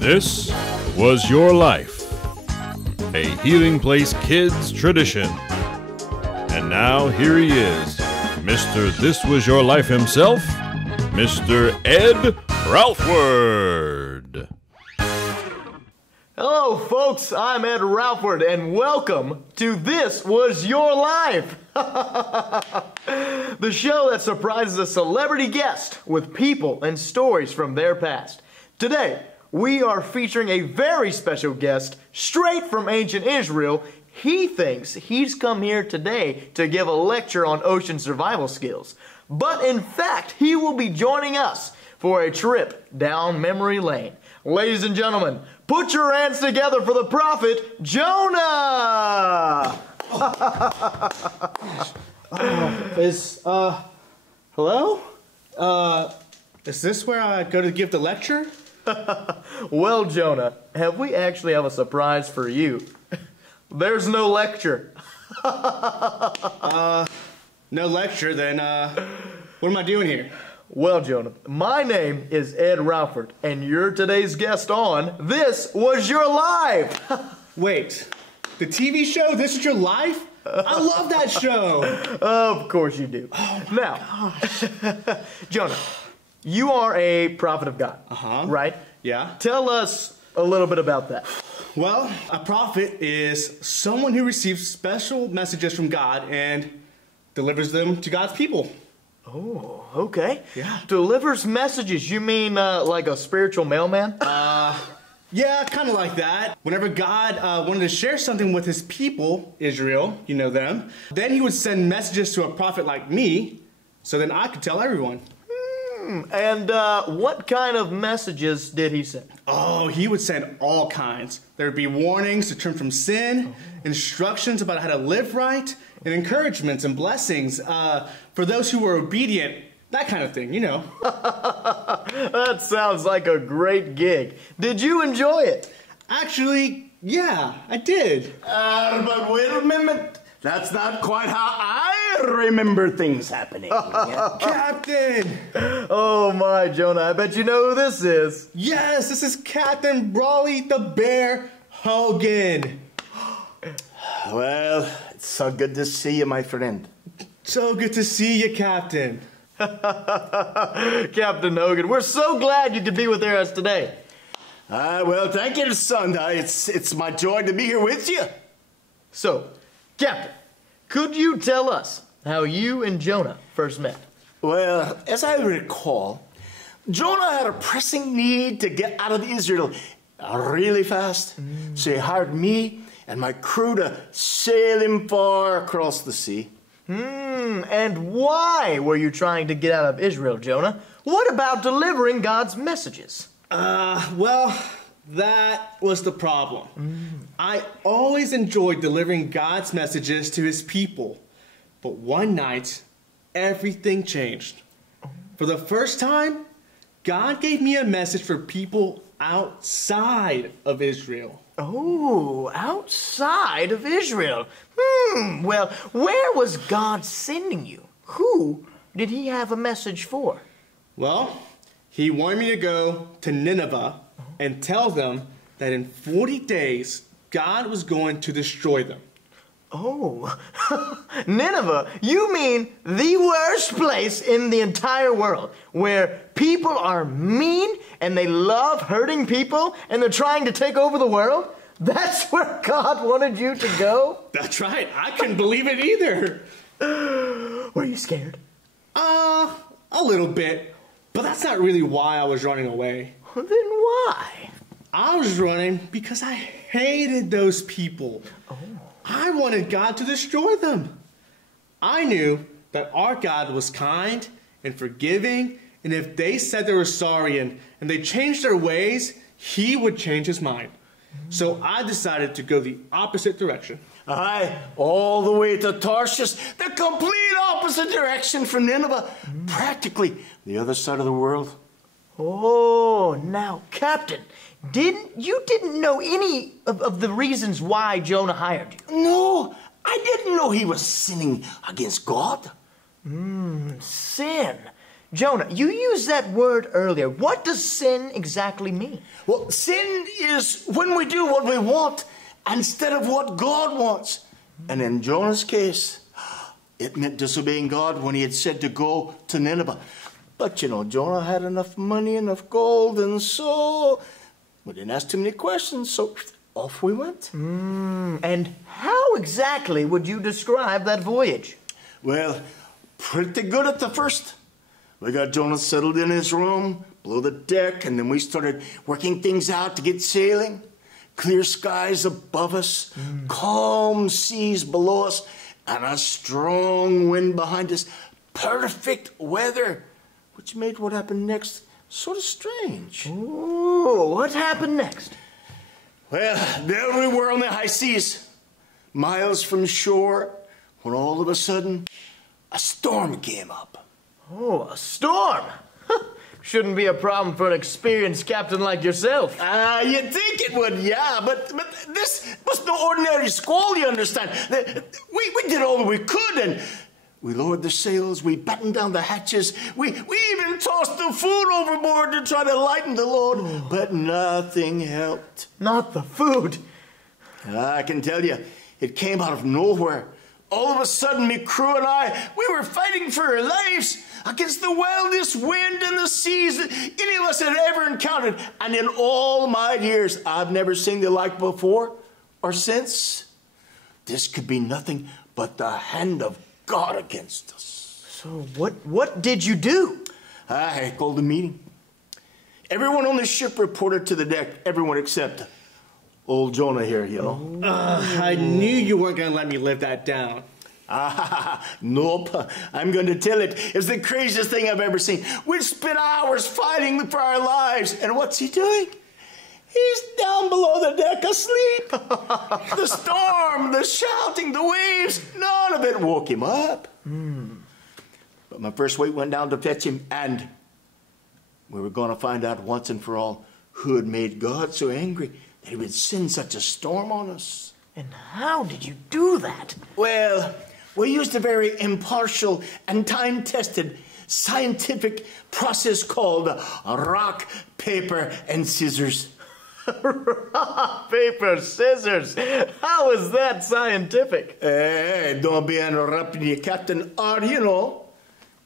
This was your life, a Healing Place Kids tradition. And now here he is, Mr. This Was Your Life himself, Mr. Ed Ralphward. Hello folks, I'm Ed Ralphward and welcome to This Was Your Life. The show that surprises a celebrity guest with people and stories from their past. Today, we are featuring a very special guest straight from ancient Israel. He thinks he's come here today to give a lecture on ocean survival skills. But in fact, he will be joining us for a trip down memory lane. Ladies and gentlemen, put your hands together for the prophet, Jonah! Hello? Is this where I go to give the lecture? Well, Jonah, we actually have a surprise for you. There's no lecture. No lecture, then, what am I doing here? Well, Jonah, my name is Ed Ralphward, and you're today's guest on This Was Your Life. Wait, the TV show This Was Your Life? I love that show. Of course you do. Oh now, Jonah, you are a prophet of God, right? Yeah. Tell us a little bit about that. Well, a prophet is someone who receives special messages from God and delivers them to God's people. Oh, okay. Yeah. Delivers messages. You mean like a spiritual mailman? Yeah, kind of like that. Whenever God wanted to share something with his people, Israel, you know them, then he would send messages to a prophet like me, so then I could tell everyone. And what kind of messages did he send? Oh, he would send all kinds. There would be warnings to turn from sin, instructions about how to live right, and encouragements and blessings for those who were obedient, that kind of thing, you know. That sounds like a great gig. Did you enjoy it? Actually, yeah, I did. But wait a minute. That's not quite how I remember things happening. Captain! Oh my, Jonah, I bet you know who this is. Yes, this is Captain Brawley the Bear Hogan. Well, it's so good to see you, my friend. So good to see you, Captain. Captain Hogan, we're so glad you could be with us today. Well, thank you, son. It's my joy to be here with you. So, Captain, could you tell us how you and Jonah first met? Well, as I recall, Jonah had a pressing need to get out of Israel really fast. So he hired me and my crew to sail him far across the sea. And why were you trying to get out of Israel, Jonah? What about delivering God's messages? Well, that was the problem. I always enjoyed delivering God's messages to his people. But one night, everything changed. For the first time, God gave me a message for people outside of Israel. Oh, outside of Israel. Well, where was God sending you? Who did he have a message for? Well, he wanted me to go to Nineveh and tell them that in 40 days, God was going to destroy them. Oh, Nineveh, you mean the worst place in the entire world, where people are mean and they love hurting people and they're trying to take over the world? That's where God wanted you to go? That's right. I couldn't believe it either. Were you scared? A little bit. But that's not really why I was running away. Well, then why? I was running because I hated those people. I wanted God to destroy them. I knew that our God was kind and forgiving, and if they said they were sorry and they changed their ways, he would change his mind. So I decided to go the opposite direction. All the way to Tarshish, the complete opposite direction from Nineveh. Practically the other side of the world. Oh, now, Captain, you didn't know any of the reasons why Jonah hired you? No, I didn't know he was sinning against God. Sin. Jonah, you used that word earlier. What does sin exactly mean? Well, sin is when we do what we want instead of what God wants. And in Jonah's case, it meant disobeying God when he had said to go to Nineveh. But, you know, Jonah had enough money, enough gold, and so we didn't ask too many questions, so off we went. And how exactly would you describe that voyage? Well, pretty good at the first. We got Jonah settled in his room, below the deck, and then we started working things out to get sailing. Clear skies above us, calm seas below us, and a strong wind behind us. Perfect weather, which made what happened next sort of strange. Ooh, what happened next? Well, there we were on the high seas, miles from shore, when all of a sudden, a storm came up. Oh, a storm! Shouldn't be a problem for an experienced captain like yourself. You'd think it would, yeah, but this was no ordinary squall, you understand. We did all that we could, and we lowered the sails, we battened down the hatches, we even tossed the food overboard to try to lighten the load, but nothing helped. Not the food. I can tell you, it came out of nowhere. All of a sudden, me crew and I, we were fighting for our lives against the wildest wind and the seas that any of us had ever encountered. And in all my years, I've never seen the like before or since. This could be nothing but the hand of God against us. So what did you do? I called a meeting. Everyone on the ship reported to the deck, everyone except old Jonah here, you know. I knew you weren't going to let me live that down. Nope. I'm going to tell it. It's the craziest thing I've ever seen. We'd spent hours fighting for our lives. And what's he doing? He's down below the deck asleep. The storm, the shouting, the waves, none of it woke him up. But my first weight went down to fetch him, and we were going to find out once and for all who had made God so angry that he would send such a storm on us. And how did you do that? Well, we used a very impartial and time-tested scientific process called rock, paper, and scissors. Rock, paper, scissors. How is that scientific? Hey, don't be interrupting you, Captain, or, you know,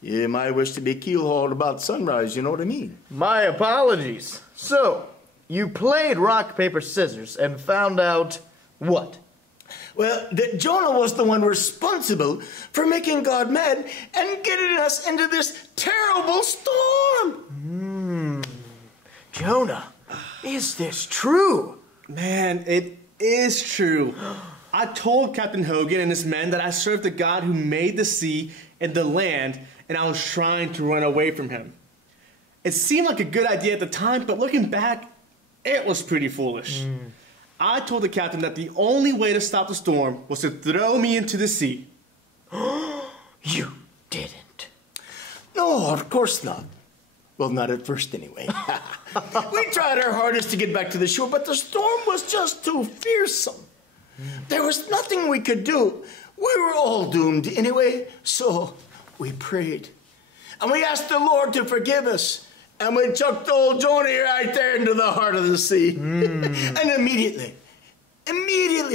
you might wish to be keelhauled about sunrise, you know what I mean? My apologies. So, you played rock, paper, scissors and found out what? Well, that Jonah was the one responsible for making God mad and getting us into this terrible storm. Jonah, is this true? Man, it is true. I told Captain Hogan and his men that I served the God who made the sea and the land, and I was trying to run away from him. It seemed like a good idea at the time, but looking back, it was pretty foolish. I told the captain that the only way to stop the storm was to throw me into the sea. You didn't. No, of course not. Well, not at first anyway. We tried our hardest to get back to the shore, but the storm was just too fearsome. There was nothing we could do. We were all doomed anyway, so we prayed. And we asked the Lord to forgive us. And we chucked old Jonah right there into the heart of the sea. And immediately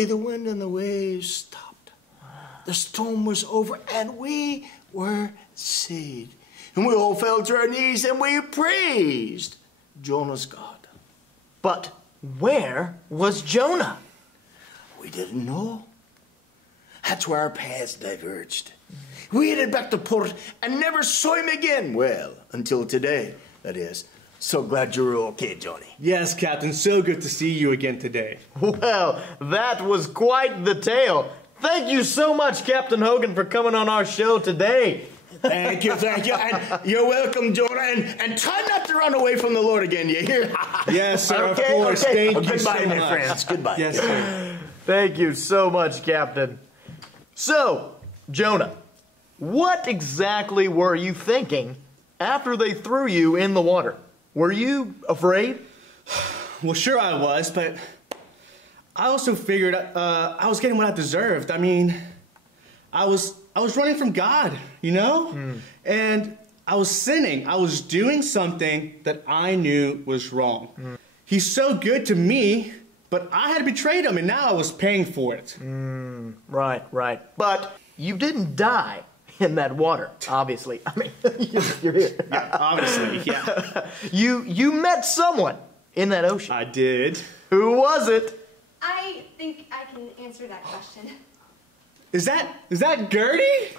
the wind and the waves stopped. The storm was over and we were saved. And we all fell to our knees and we praised Jonah's God. But where was Jonah? We didn't know. That's where our paths diverged. We headed back to port and never saw him again. Well, until today. That is. So glad you're okay, Johnny. Yes, Captain, so good to see you again today. Well, that was quite the tale. Thank you so much, Captain Hogan, for coming on our show today. Thank you. And you're welcome, Jonah. And try not to run away from the Lord again, you hear? Yes, sir, Okay, of course. okay. Thank you Goodbye, so my much. friends. Goodbye. Yes, sir. Thank you so much, Captain. So, Jonah, what exactly were you thinking after they threw you in the water? Were you afraid? Well, sure I was, but I also figured I was getting what I deserved. I mean, I was running from God, you know? And I was sinning. I was doing something that I knew was wrong. He's so good to me, but I had betrayed him, and now I was paying for it. Right. But you didn't die in that water, obviously. I mean, you're here. Yeah, obviously, yeah. You met someone in that ocean. I did. Who was it? I think I can answer that question. Is that Gertie?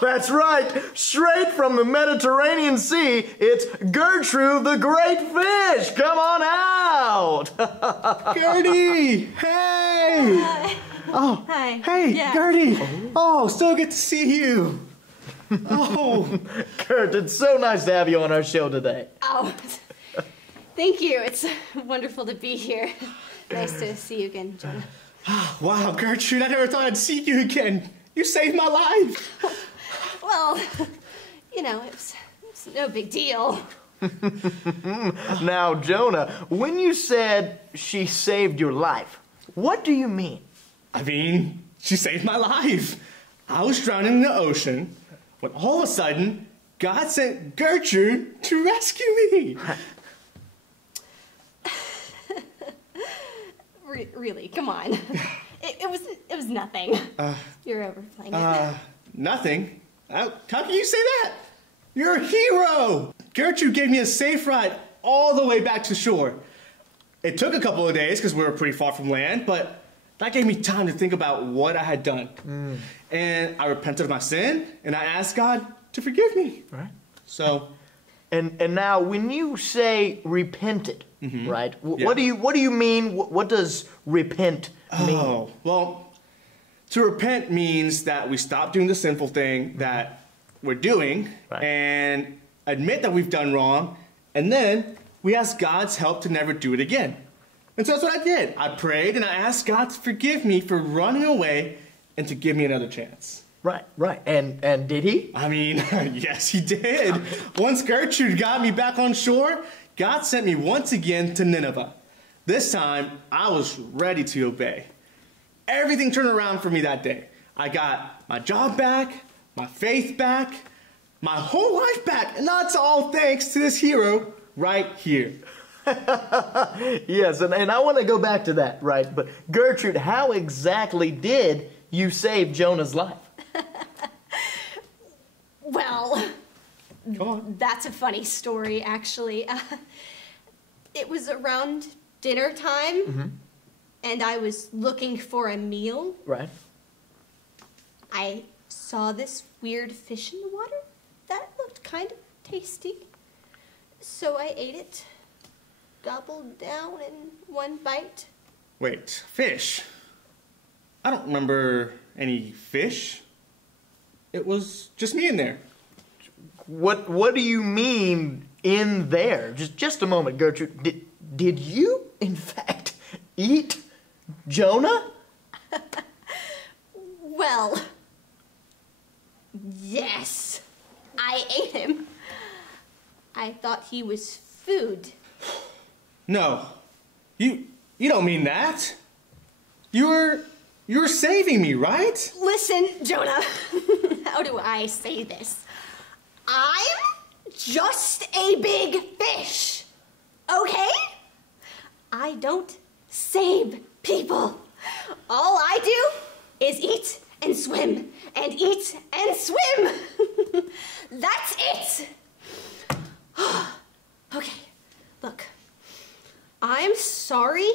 That's right. Straight from the Mediterranean Sea, it's Gertrude the Great Fish. Come on out. Gertie! Hey! Oh, Hi. hey, Yeah. Gertie! Oh, so good to see you. Oh, Kurt, it's so nice to have you on our show today. Oh, thank you. It's wonderful to be here. Nice to see you again, Jonah. wow, Gertrude, I never thought I'd see you again. You saved my life. Well, you know, it's no big deal. Now, Jonah, when you said she saved your life, what do you mean? I mean, she saved my life. I was drowning in the ocean when all of a sudden, God sent Gertrude to rescue me. Really, come on. It was nothing. You're overplaying it. Nothing. How can you say that? You're a hero. Gertrude gave me a safe ride all the way back to shore. It took a couple of days because we were pretty far from land, but that gave me time to think about what I had done. And I repented of my sin, and I asked God to forgive me. Right. So, And now, when you say repented, right? Yeah. What do you mean? What does repent mean? oh, well, to repent means that we stop doing the sinful thing that we're doing Right. and admit that we've done wrong, and then we ask God's help to never do it again. And so that's what I did. I prayed and I asked God to forgive me for running away and to give me another chance. Right. And did he? I mean, yes, he did. Once Gertrude got me back on shore, God sent me once again to Nineveh. This time, I was ready to obey. Everything turned around for me that day. I got my job back, my faith back, my whole life back, and that's all thanks to this hero right here. Yes, and I want to go back to that, right? But Gertrude, how exactly did you save Jonah's life? Well, Come on. that's a funny story, actually. It was around dinner time, and I was looking for a meal. Right. I saw this weird fish in the water that looked kind of tasty. So I ate it, gobbled down in one bite. Wait, fish? I don't remember any fish. It was just me in there. What do you mean in there? Just a moment, Gertrude. Did you, in fact, eat Jonah? Well, yes, I ate him. I thought he was food. No, you don't mean that. You're saving me, right? Listen, Jonah, how do I say this? I'm just a big fish, okay? I don't save people. All I do is eat and swim, and eat and swim. That's it. Okay, look, I'm sorry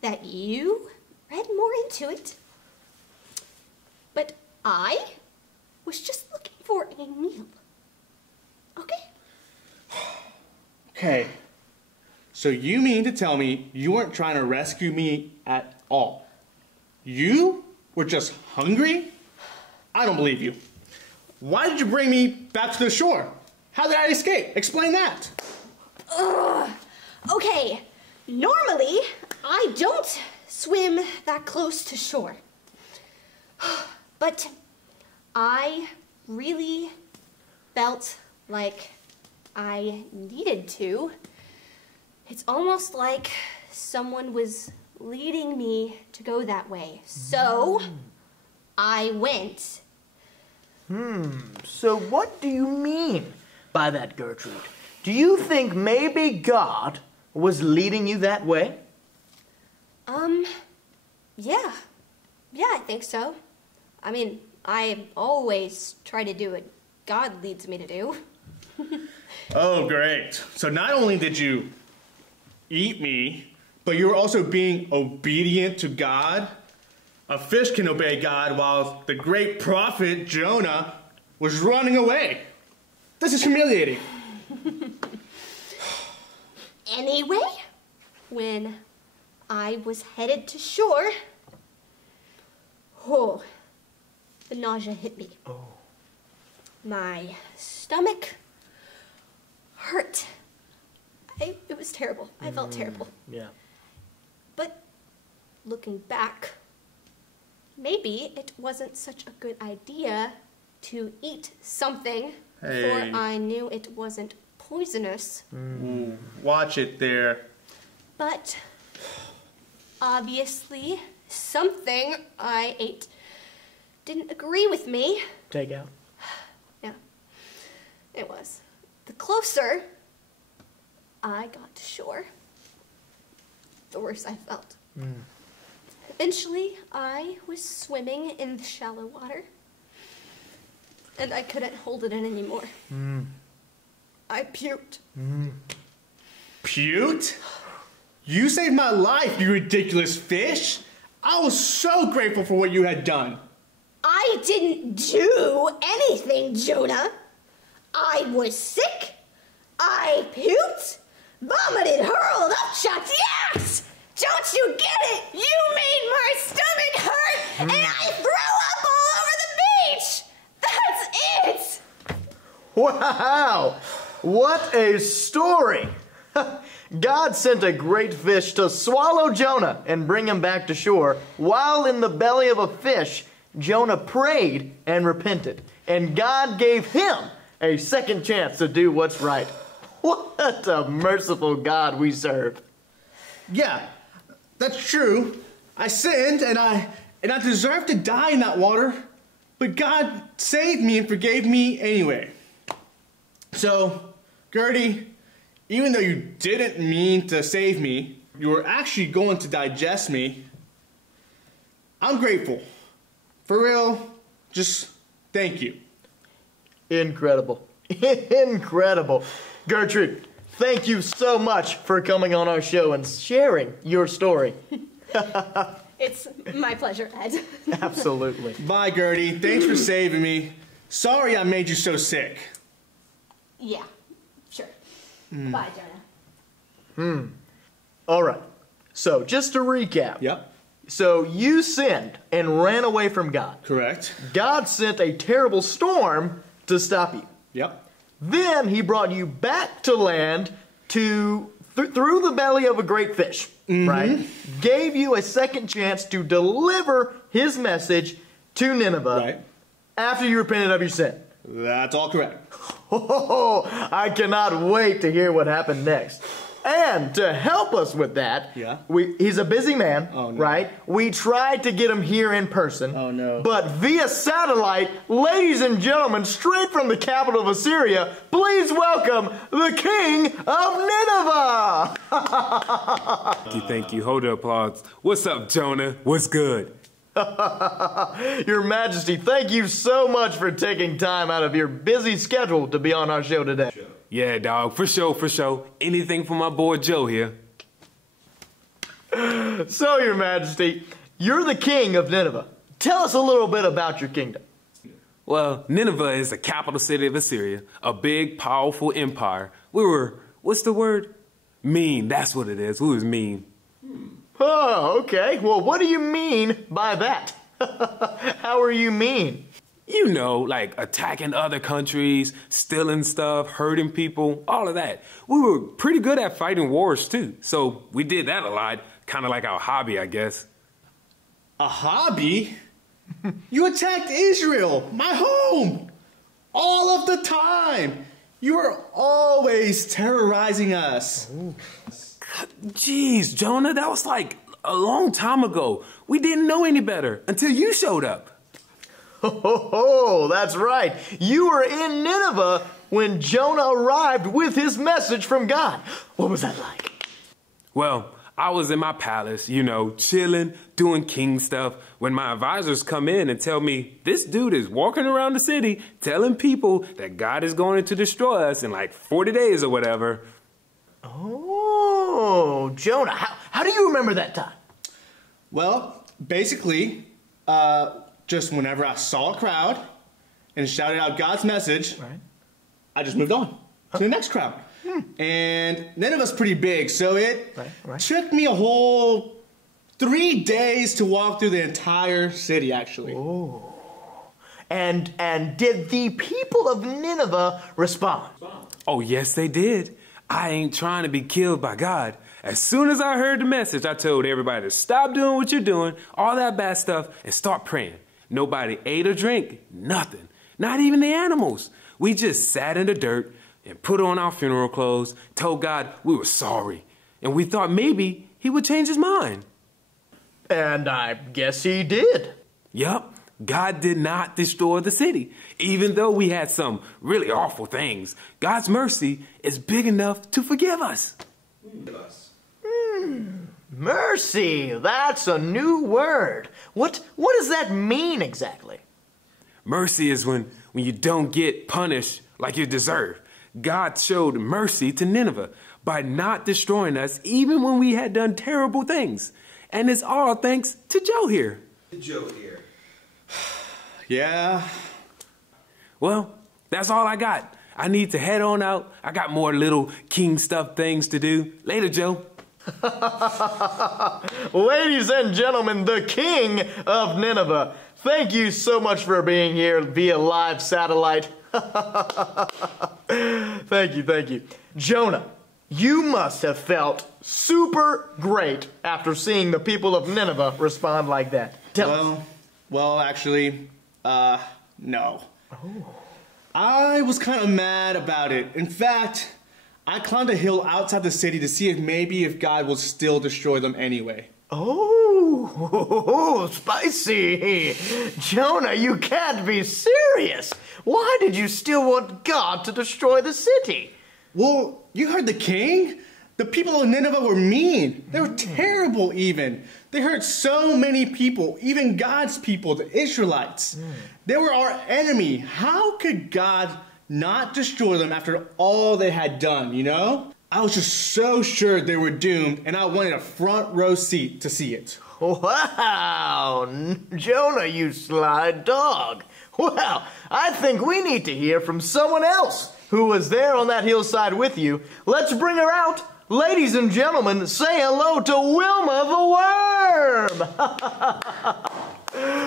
that you read more into it, but I was just looking for a meal. Okay? Okay. So you mean to tell me you weren't trying to rescue me at all? You were just hungry? I don't believe you. Why did you bring me back to the shore? How did I escape? Explain that. Okay, normally I don't swim that close to shore. But I really felt like I needed to. It's almost like someone was leading me to go that way. So I went. So what do you mean by that, Gertrude? Do you think maybe God was leading you that way? Yeah. Yeah, I think so. I mean, I always try to do what God leads me to do. Oh, great. So not only did you eat me, but you were also being obedient to God? A fish can obey God while the great prophet Jonah was running away. This is humiliating. Anyway, when I was headed to shore, the nausea hit me. My stomach hurt. It was terrible. I felt terrible. Yeah. But looking back, maybe it wasn't such a good idea to eat something before I knew it wasn't poisonous. Ooh, watch it there. But obviously, something I ate didn't agree with me. Take out. Yeah, it was. The closer I got to shore, the worse I felt. Eventually, I was swimming in the shallow water, and I couldn't hold it in anymore. I puked. Puked? You saved my life, you ridiculous fish. I was so grateful for what you had done. I didn't do anything, Jonah. I was sick. I puked, vomited, hurled, upshot, yes! Don't you get it? You made my stomach hurt, and I threw up all over the beach. That's it. Wow! What a story! God sent a great fish to swallow Jonah and bring him back to shore. While in the belly of a fish, Jonah prayed and repented. And God gave him a second chance to do what's right. What a merciful God we serve. Yeah, that's true. I sinned and I deserved to die in that water, but God saved me and forgave me anyway. So, Gertie, even though you didn't mean to save me, you were actually going to digest me. I'm grateful. For real, just thank you. Incredible. Incredible. Gertrude, thank you so much for coming on our show and sharing your story. It's my pleasure, Ed. Absolutely. Bye, Gertie. Thanks for saving me. Sorry I made you so sick. Yeah, sure. Bye, Jonah. All right. So, just to recap. Yep. So, you sinned and ran away from God. Correct. God sent a terrible storm to stop you. Yep. Then he brought you back to land through the belly of a great fish, right? Gave you a second chance to deliver his message to Nineveh Right. after you repented of your sin. That's all correct. Oh, I cannot wait to hear what happened next. And to help us with that, he's a busy man, right? We tried to get him here in person. Oh, no. But via satellite, ladies and gentlemen, straight from the capital of Assyria, please welcome the King of Nineveh! Thank you. Hold the applause. What's up, Jonah? What's good? Your Majesty, thank you so much for taking time out of your busy schedule to be on our show today. Yeah, dog. For sure, for sure. Anything for my boy Joe here. So, Your Majesty, you're the King of Nineveh. Tell us a little bit about your kingdom. Well, Nineveh is the capital city of Assyria, a big, powerful empire. We were, what's the word? Mean. That's what it is. We was mean. Oh, okay. Well, what do you mean by that? How are you mean? You know, like attacking other countries, stealing stuff, hurting people, all of that. We were pretty good at fighting wars, too. So we did that a lot, kind of like our hobby, I guess. A hobby? You attacked Israel, my home, all of the time. You were always terrorizing us. Jeez, Jonah, that was like a long time ago. We didn't know any better until you showed up. Oh, that's right. You were in Nineveh when Jonah arrived with his message from God. What was that like? Well, I was in my palace, chilling, doing king stuff, when my advisors come in and tell me this dude is walking around the city telling people that God is going to destroy us in like 40 days or whatever. Oh, Jonah, how do you remember that time? Well, basically, just whenever I saw a crowd and shouted out God's message, Right. I just moved on to the next crowd. And Nineveh's pretty big, so it Right. took me a whole 3 days to walk through the entire city, actually. Oh. And did the people of Nineveh respond? Oh, yes, they did. I ain't trying to be killed by God. As soon as I heard the message, I told everybody to stop doing what you're doing, all that bad stuff, and start praying. Nobody ate or drank, nothing. Not even the animals. We just sat in the dirt and put on our funeral clothes, told God we were sorry, and we thought maybe he would change his mind. And I guess he did. Yup, God did not destroy the city. Even though we had some really awful things, God's mercy is big enough to forgive us. Mercy, that's a new word. What does that mean exactly? Mercy is when you don't get punished like you deserve. God showed mercy to Nineveh by not destroying us even when we had done terrible things. And it's all thanks to Joe here. Yeah. Well, that's all I got. I need to head on out. I got more little king stuff things to do. Later, Joe. Ladies and gentlemen, the King of Nineveh, thank you so much for being here via live satellite. Thank you. Jonah, you must have felt super great after seeing the people of Nineveh respond like that. Tell us. Well, actually, no. I was kind of mad about it. In fact, I climbed a hill outside the city to see if God will still destroy them anyway. Oh, spicy. Jonah, you can't be serious. Why did you still want God to destroy the city? Well, you heard the king? The people of Nineveh were mean. They were terrible even. They hurt so many people, even God's people, the Israelites. They were our enemy. How could God not destroy them after all they had done, I was just so sure they were doomed, and I wanted a front row seat to see it. Wow, Jonah, you sly dog. Well, I think we need to hear from someone else who was there on that hillside with you. Let's bring her out. Ladies and gentlemen, say hello to Wilma the Worm.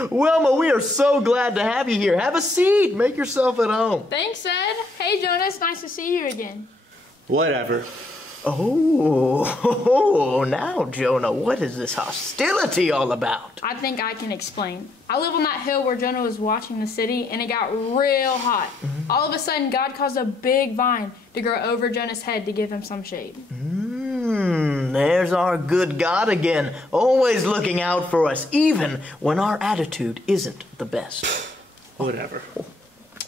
Wilma, we are so glad to have you here. Have a seat. Make yourself at home. Thanks, Ed. Hey, Jonah, it's nice to see you again. Whatever. Oh, now, Jonah, what is this hostility all about? I think I can explain. I live on that hill where Jonah was watching the city, and it got real hot. All of a sudden, God caused a big vine to grow over Jonah's head to give him some shade. There's our good God again, always looking out for us, even when our attitude isn't the best. Whatever.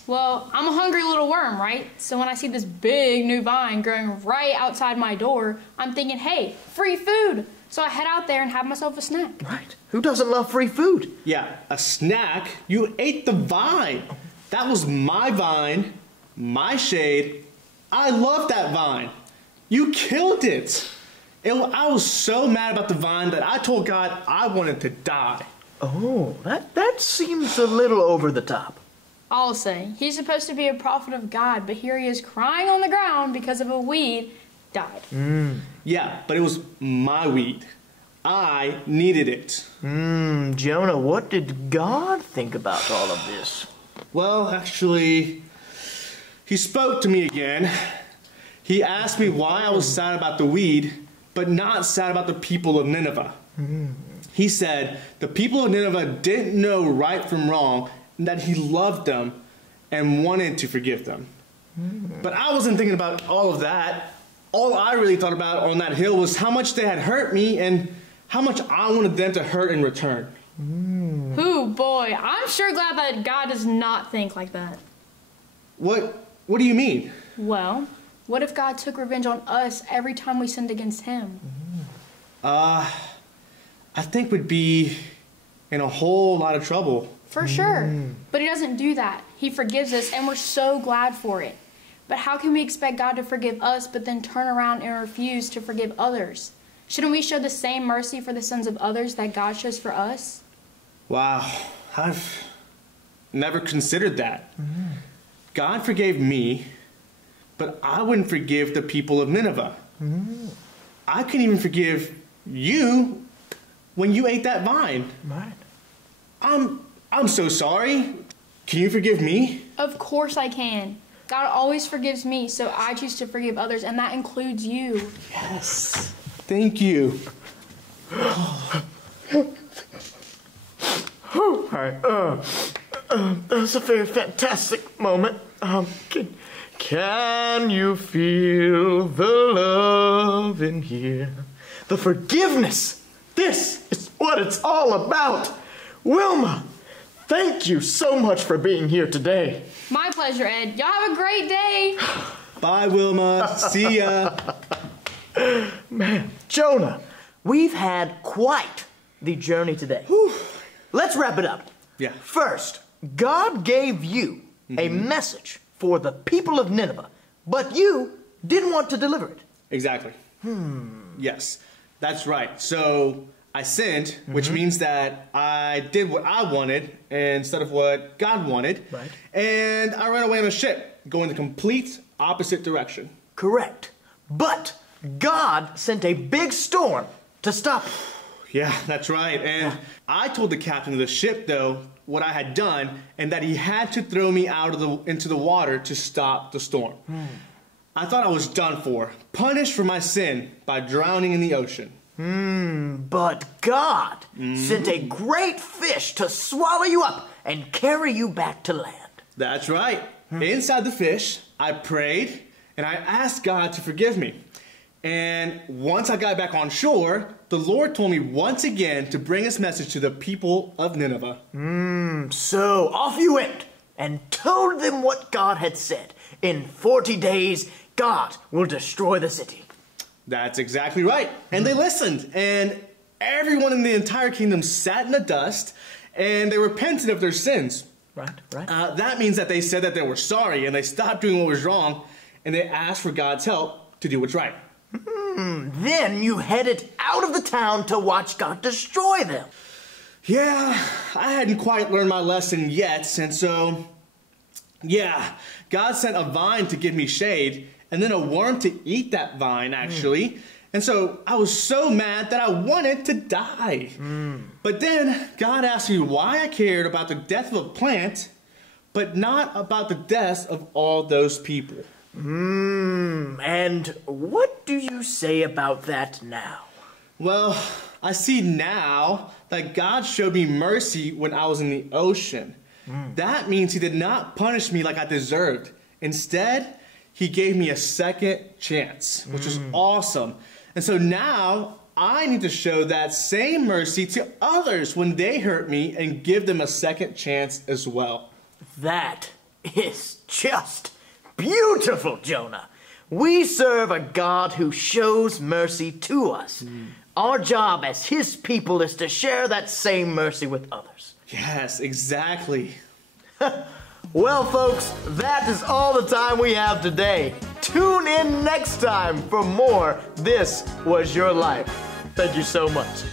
Well, I'm a hungry little worm, right? So when I see this big new vine growing right outside my door, I'm thinking, hey, free food. So I head out there and have myself a snack. Right. Who doesn't love free food? Yeah, a snack? You ate the vine. That was my vine, my shade. I love that vine. You killed it. I was so mad about the vine that I told God I wanted to die. Oh, that seems a little over the top. I'll say, he's supposed to be a prophet of God, but here he is crying on the ground because of a weed died. Yeah, but it was my weed. I needed it. Jonah, what did God think about all of this? Well, actually, he spoke to me again. He asked me why I was sad about the weed, but not sad about the people of Nineveh. He said the people of Nineveh didn't know right from wrong, and that he loved them and wanted to forgive them. But I wasn't thinking about all of that. All I really thought about on that hill was how much they had hurt me and how much I wanted them to hurt in return. Ooh, boy, I'm sure glad that God does not think like that. What What do you mean? Well, what if God took revenge on us every time we sinned against him? I think we'd be in a whole lot of trouble. For sure. But he doesn't do that. He forgives us, and we're so glad for it. But how can we expect God to forgive us, but then turn around and refuse to forgive others? Shouldn't we show the same mercy for the sins of others that God shows for us? Wow, I've never considered that. God forgave me, but I wouldn't forgive the people of Nineveh. I couldn't even forgive you when you ate that vine. Right. I'm so sorry. Can you forgive me? Of course I can. God always forgives me, so I choose to forgive others, and that includes you. Yes. Thank you. All right. That was a very fantastic moment. Can you feel the love in here? The forgiveness. This is what it's all about. Wilma, thank you so much for being here today. My pleasure, Ed. Y'all have a great day. Bye, Wilma. See ya. Man, Jonah, we've had quite the journey today. Let's wrap it up. Yeah. First, God gave you a message for the people of Nineveh, but you didn't want to deliver it. Exactly. Yes, that's right. So I sinned, which means that I did what I wanted instead of what God wanted. Right. And I ran away on a ship, going the complete opposite direction. Correct. But God sent a big storm to stop it. Yeah, that's right. And I told the captain of the ship, though, what I had done, and that he had to throw me into the water to stop the storm. I thought I was done for, punished for my sin by drowning in the ocean. But God sent a great fish to swallow you up and carry you back to land. That's right. Inside the fish, I prayed, and I asked God to forgive me. And once I got back on shore, the Lord told me once again to bring his message to the people of Nineveh. So off you went and told them what God had said. In 40 days, God will destroy the city. That's exactly right. And they listened. And everyone in the entire kingdom sat in the dust, and they repented of their sins. Right. That means that they said that they were sorry, and they stopped doing what was wrong, and they asked for God's help to do what's right. Then you headed out of the town to watch God destroy them. Yeah, I hadn't quite learned my lesson yet, and so, yeah, God sent a vine to give me shade, and then a worm to eat that vine, actually. And so I was so mad that I wanted to die. But then God asked me why I cared about the death of a plant, but not about the deaths of all those people. And what do you say about that now? Well, I see now that God showed me mercy when I was in the ocean. That means he did not punish me like I deserved. Instead, he gave me a second chance, which is awesome. And so now I need to show that same mercy to others when they hurt me and give them a second chance as well. That is just beautiful, Jonah. We serve a God who shows mercy to us. Our job as his people is to share that same mercy with others. Yes, exactly. Well, folks, that is all the time we have today. Tune in next time for more This Was Your Life. Thank you so much.